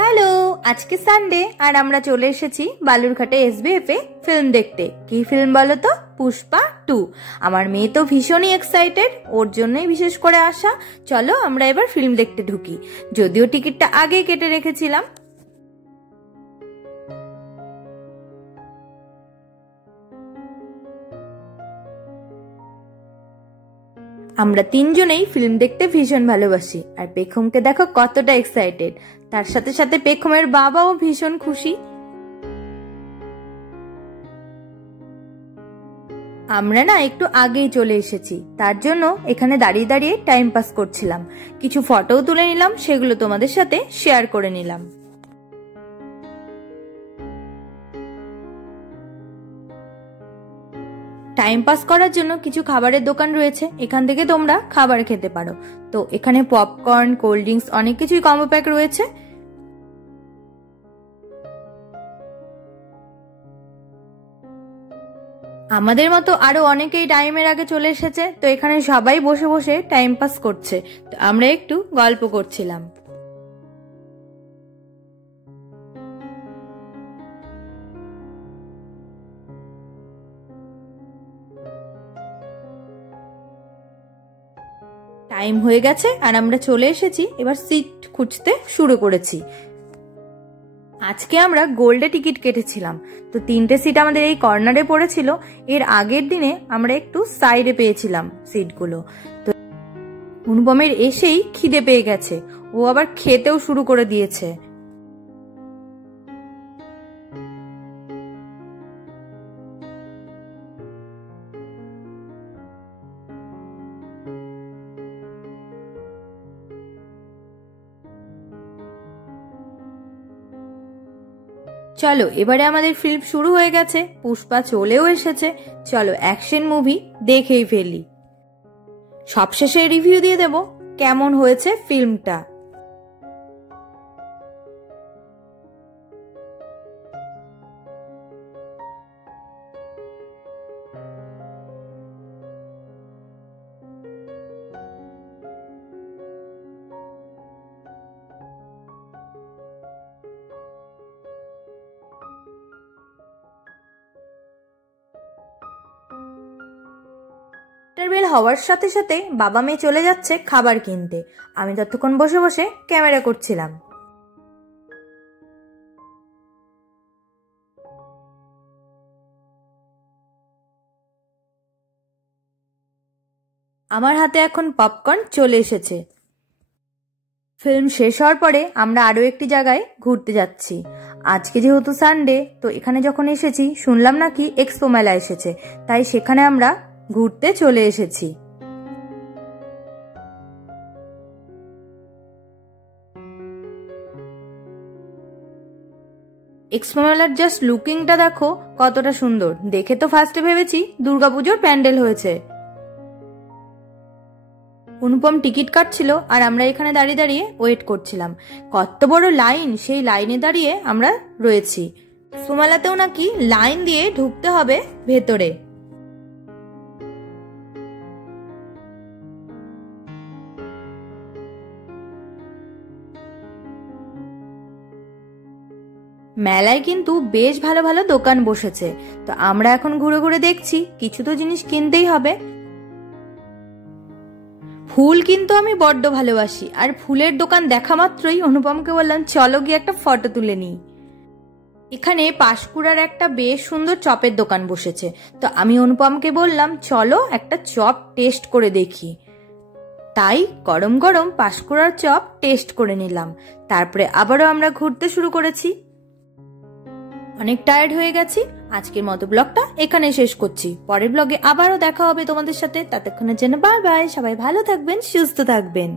Hello, আজকে Sunday আর আমরা চলে এসেছি বালুরঘাটে এসবিএফ এ ফিল্ম দেখতে। কি ফিল্ম বলো তো? পুষ্পা 2। আমার মেয়ে তো ভীষণই এক্সাইটেড, ওর জন্যই বিশেষ করে আসা। চলো আমরা এবার ফিল্ম দেখতে ঢুকি, যদিও টিকিটটা আগেই কেটে রেখেছিলাম। আমরা তিনজনেই ফিল্ম দেখতে ভীষণ ভালোবাসি, আর পেখমকে দেখো কতটা এক্সাইটেড। তার সাথে সাথে পেখমের বাবাও ভীষণ খুশি। আমরা না একটু আগেই চলে এসেছি, তার জন্য এখানে দাঁড়িয়ে দাঁড়িয়ে টাইম পাস করছিলাম। কিছু ফটোও তুলে নিলাম, সেগুলো তোমাদের সাথে শেয়ার করে নিলাম। টাইম পাস করার জন্য কিছু খাবারের দোকান রয়েছে, এখান থেকে তোমরা খাবার খেতে পারো। তো এখানে পপকর্ন, কোল্ড ড্রিঙ্কস অনেক কিছুই কম্বো প্যাক রয়েছে। আমাদের মতো আরো অনেকেই টাইমের আগে চলে এসেছে, তো এখানে সবাই বসে বসে টাইম পাস করছে। তো আমরা একটু গল্প করছিলাম। টাইম হয়ে গেছে আর আমরা চলে এসেছি, এবার সিট খুঁজতে শুরু করেছি। আজকে আমরা গোল্ডে টিকিট কেটেছিলাম, তো 3টে সিট আমাদের এই কর্নারে পড়েছিল। এর আগের দিনে আমরা একটু সাইডে পেয়েছিলাম সিটগুলো। তো অনুপমের এসেই খিদে পেয়ে গেছে, ও আবার খেতেও শুরু করে দিয়েছে। চলো এবারে আমাদের ফিল্ম শুরু হয়ে গেছে, পুষ্পা চলেও এসেছে। চলো অ্যাকশন মুভি দেখেই ফেলি। সবশেষে রিভিউ দিয়ে দেব কেমন হয়েছে ফিল্মটা। ইন্টারভেল হওয়ার সাথে সাথে বাবা মেয়ে চলে যাচ্ছে খাবার কিনতে। আমি ততক্ষণ বসে বসে ক্যামেরা করছিলাম। আমার হাতে এখন পপকর্ন চলে এসেছে। ফিল্ম শেষ হওয়ার পরে আমরা আরো একটি জায়গায় ঘুরতে যাচ্ছি। আজকে যেহেতু সানডে, তো এখানে যখন এসেছি শুনলাম নাকি এক্সপো মেলা এসেছে, তাই সেখানে আমরা ঘুরতে চলে এসেছি। এক্সপো মেলার জাস্ট লুকিংটা দেখো কতটা সুন্দর। দেখে তো ফার্স্টে ভেবেছি দুর্গাপুজোর প্যান্ডেল হয়েছে। অনুপম টিকিট কাটছিল আর আমরা এখানে দাঁড়িয়ে দাঁড়িয়ে ওয়েট করছিলাম। কত বড় লাইন, সেই লাইনে দাঁড়িয়ে আমরা রয়েছি। এক্সপো মেলাতেও নাকি লাইন দিয়ে ঢুকতে হবে ভেতরে। মেলায় কিন্তু বেশ ভালো ভালো দোকান বসেছে, তো আমরা এখন ঘুরে ঘুরে দেখছি, কিছু তো জিনিস কিনতেই হবে। ফুল কিন্তু আমি বড্ড ভালোবাসি, আর ফুলের দোকান দেখা মাত্রই অনুপমকে বললাম চলো গিয়ে একটা ফটো তুলে নিই। এখানে পাঁশকুড়ার একটা বেশ সুন্দর চপের দোকান বসেছে, তো আমি অনুপমকে বললাম চলো একটা চপ টেস্ট করে দেখি। তাই গরম গরম পাঁশকুড়ার চপ টেস্ট করে নিলাম। তারপরে আবারও আমরা ঘুরতে শুরু করেছি। অনেক টায়ার্ড হয়ে গেছি, আজকের মতো ব্লগটা এখানে শেষ করছি। পরের ব্লগে আবারও দেখা হবে তোমাদের সাথে, ততক্ষণের জন্য বাই বাই। সবাই ভালো থাকবেন, সুস্থ থাকবেন।